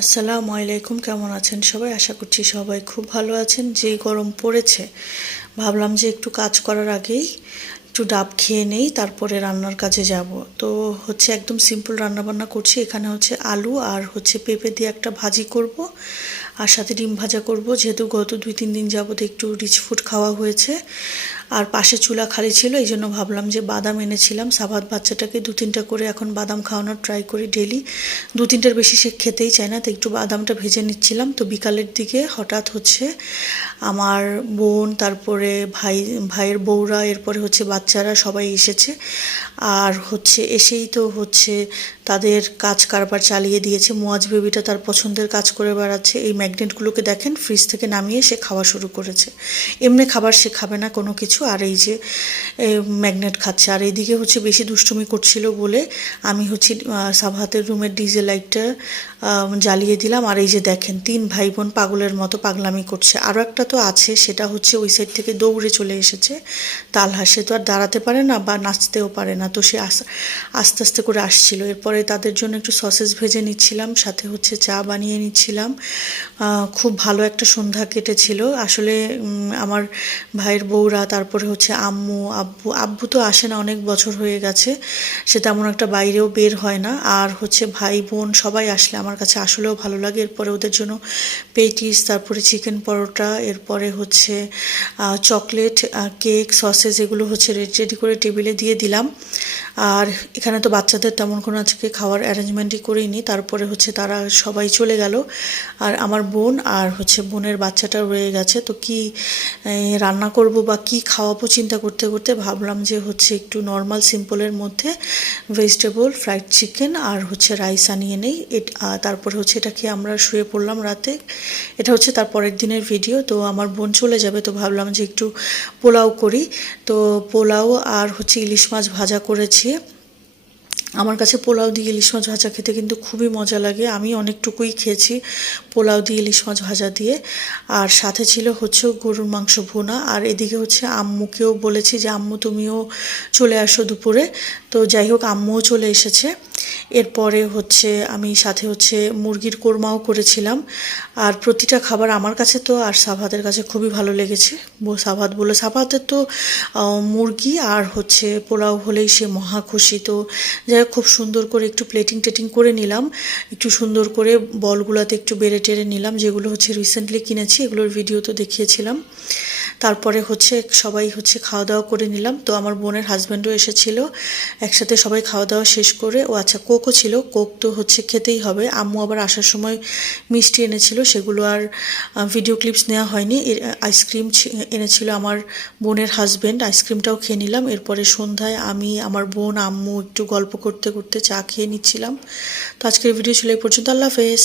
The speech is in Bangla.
আসসালামু আলাইকুম, কেমন আছেন সবাই? আশা করছি সবাই খুব ভালো আছেন। যে গরম পড়েছে, ভাবলাম যে একটু কাজ করার আগেই একটু ডাব খেয়ে নেই, তারপরে রান্নার কাজে যাব। তো একদম সিম্পল রান্না বান্না করছি। এখানে আলু আর পেঁপে দিয়ে একটা ভাজি করব, আর সাথে ডিম ভাজা করব, যেহেতু গত 2-3 দিন যাবত একটু রিচ ফুড খাওয়া হয়েছে। আর পাশে চুলা খালি ছিল, এই জন্য ভাবলাম যে বাদাম এনেছিলাম, সাবাত বাচ্চাটাকে 2-3টা করে এখন বাদাম খাওয়ানোর ট্রাই করি ডেলি। 2-3টার বেশি সে খেতেই চায় না, তো একটু বাদামটা ভেজে নিচ্ছিলাম। তো বিকালের দিকে হঠাৎ আমার বোন, তারপরে ভাইয়ের বউরা, এরপরে বাচ্চারা সবাই এসেছে। আর এসেই তো তাদের কাজ কারবার চালিয়ে দিয়েছে। মুয়াজ বেবিটা তার পছন্দের কাজ করে বেড়াচ্ছে। এই ম্যাগনেটগুলোকে দেখেন, ফ্রিজ থেকে নামিয়ে সে খাওয়া শুরু করেছে। এমনি খাবার সে খাবে না কোনো কিছু, আর এই যে ম্যাগনেট খাচ্ছে। আর এইদিকে বেশি দুষ্টুমি করছিল বলে আমি সাবহাতের রুমের ডিজে লাইটটা জ্বালিয়ে দিলাম। আর এই যে দেখেন, 3 ভাই বোন পাগলের মতো পাগলামি করছে। আরও একটা তো আছে, সেটা ওই সাইড থেকে দৌড়ে চলে এসেছে। তালহা, সে তো আর দাঁড়াতে পারে না বা নাচতেও পারে না, তো সে আস্তে আস্তে করে আসছিল। এরপরে তাদের জন্য একটু সসেজ ভেজে নিচ্ছিলাম, সাথে চা বানিয়ে নিচ্ছিলাম। খুব ভালো একটা সন্ধ্যা কেটেছিল আসলে। আমার ভাইয়ের বউরা, তারপরে আম্মু আব্বু আব্বু তো আসে না, অনেক বছর হয়ে গেছে, সে তেমন একটা বাইরেও বের হয় না। আর ভাই বোন সবাই আসলে আমার কাছে আসলেও ভালো লাগে। এরপরে ওদের জন্য পেটিস, তারপরে চিকেন পরোটা, এরপরে চকলেট, কেক, সসেজ, এগুলো রেডি করে টেবিলে দিয়ে দিলাম। আর এখানে তো বাচ্চাদের তেমন কোনো আজকে খাওয়ার অ্যারেঞ্জমেন্টই করিনি। তারপরে তারা সবাই চলে গেল, আর আমার বোন আর বোনের বাচ্চাটা রয়ে গেছে। তো কি রান্না করব বা কি খাওয়াবো চিন্তা করতে করতে ভাবলাম যে একটু নর্মাল সিম্পলের মধ্যে ভেজিটেবল ফ্রাইড চিকেন আর রাইস আনিয়ে নেই। তারপরে এটা খেয়ে আমরা শুয়ে পড়লাম রাতে। এটা তার পরের দিনের ভিডিও। তো আমার বোন চলে যাবে, তো ভাবলাম যে একটু পোলাও করি। তো পোলাও আর ইলিশ মাছ ভাজা করেছি। আমার কাছে পোলাও দিয়ে ইলিশ মাছ ভাজা খেতে কিন্তু খুবই মজা লাগে। আমি অনেকটুকুই খেয়েছি পোলাও দিয়ে ইলিশ মাছ ভাজা দিয়ে। আর সাথে ছিল গরুর মাংস ভুনা। আর এদিকে আম্মুকেও বলেছি যে আম্মু তুমিও চলে আসো দুপুরে। তো যাই হোক, আম্মুও চলে এসেছে। এরপরে আমি সাথে মুরগির কোরমাও করেছিলাম। আর প্রতিটা খাবার আমার কাছে তো আর সাভাতের কাছে খুবই ভালো লেগেছে। সাভাত বলে, সাভাতের তো মুরগি আর পোলাও হলেই সে মহা খুশি। তো যাই হোক, খুব সুন্দর করে একটু প্লেটিং টেটিং করে নিলাম, একটু সুন্দর করে বলগুলাতে একটু বেড়ে টেড়ে নিলাম, যেগুলো রিসেন্টলি কিনেছি, এগুলোর ভিডিও তো দেখিয়েছিলাম। তারপরে সবাই খাওয়া দাওয়া করে নিলাম। তো আমার বোনের হাজব্যান্ডও এসেছিল, একসাথে সবাই খাওয়া দাওয়া শেষ করে। ও আচ্ছা, কোকও ছিল, কোক তো খেতেই হবে। আম্মু আবার আসার সময় মিষ্টি এনেছিল, সেগুলো আর ভিডিও ক্লিপস নেওয়া হয়নি। আইসক্রিম এনেছিল আমার বোনের হাজব্যান্ড, আইসক্রিমটাও খেয়ে নিলাম। এরপরে সন্ধ্যায় আমি, আমার বোন, আম্মু একটু গল্প করতে করতে চা খেয়ে নিচ্ছিলাম। তো আজকের ভিডিও ছিল এই পর্যন্ত। আল্লাহ হাফেজ।